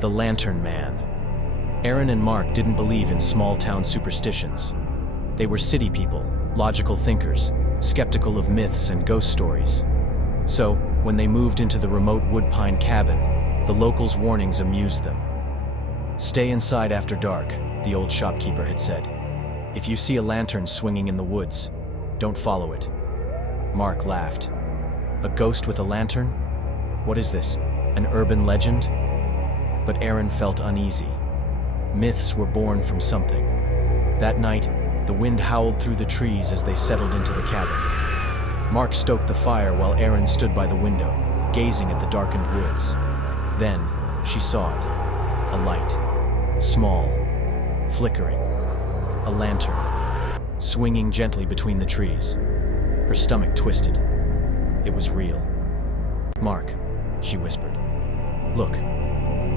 The Lantern Man. Aaron and Mark didn't believe in small-town superstitions. They were city people, logical thinkers, skeptical of myths and ghost stories. So, when they moved into the remote woodpine cabin, the locals' warnings amused them. "Stay inside after dark," the old shopkeeper had said. "If you see a lantern swinging in the woods, don't follow it." Mark laughed. "A ghost with a lantern? What is this, an urban legend?" But Aaron felt uneasy. Myths were born from something. That night, the wind howled through the trees as they settled into the cabin. Mark stoked the fire while Aaron stood by the window, gazing at the darkened woods. Then, she saw it. A light. Small. Flickering. A lantern. Swinging gently between the trees. Her stomach twisted. It was real. "Mark," she whispered. "Look."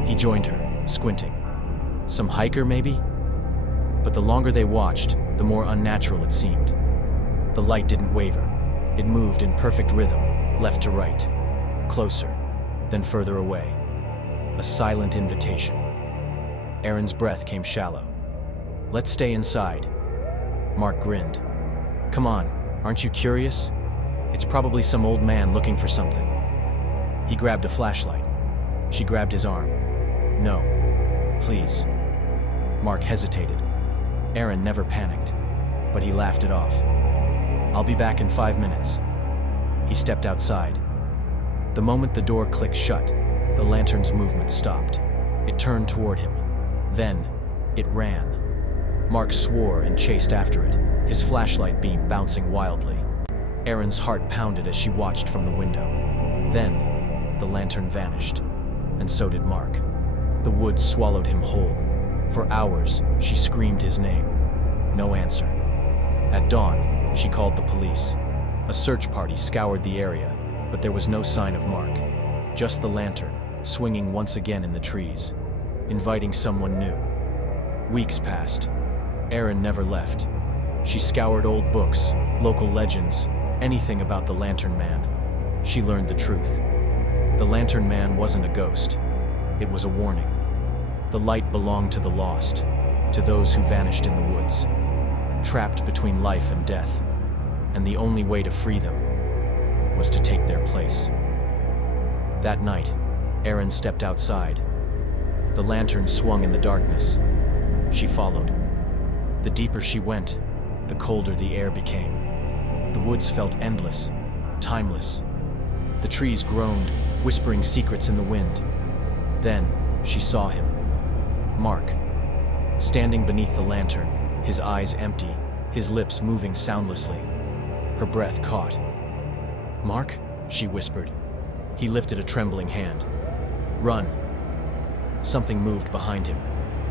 He joined her, squinting. Some hiker, maybe? But the longer they watched, the more unnatural it seemed. The light didn't waver. It moved in perfect rhythm, left to right. Closer, then further away. A silent invitation. Aaron's breath came shallow. "Let's stay inside." Mark grinned. "Come on, aren't you curious? It's probably some old man looking for something." He grabbed a flashlight. She grabbed his arm. "No, please." Mark hesitated. Aaron never panicked, but he laughed it off. "I'll be back in 5 minutes." He stepped outside. The moment the door clicked shut, the lantern's movement stopped. It turned toward him. Then, it ran. Mark swore and chased after it, his flashlight beam bouncing wildly. Aaron's heart pounded as she watched from the window. Then, the lantern vanished, and so did Mark. The woods swallowed him whole. For hours, she screamed his name. No answer. At dawn, she called the police. A search party scoured the area, but there was no sign of Mark. Just the lantern, swinging once again in the trees, inviting someone new. Weeks passed. Aaron never left. She scoured old books, local legends, anything about the Lantern Man. She learned the truth. The Lantern Man wasn't a ghost. It was a warning. The light belonged to the lost, to those who vanished in the woods, trapped between life and death, and the only way to free them was to take their place. That night, Aaron stepped outside. The lantern swung in the darkness. She followed. The deeper she went, the colder the air became. The woods felt endless, timeless. The trees groaned, whispering secrets in the wind. Then, she saw him. Mark, standing beneath the lantern, his eyes empty, his lips moving soundlessly. Her breath caught. "Mark?" she whispered. He lifted a trembling hand. "Run." Something moved behind him.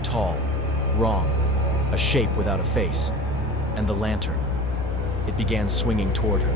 Tall, wrong, a shape without a face. And the lantern. It began swinging toward her.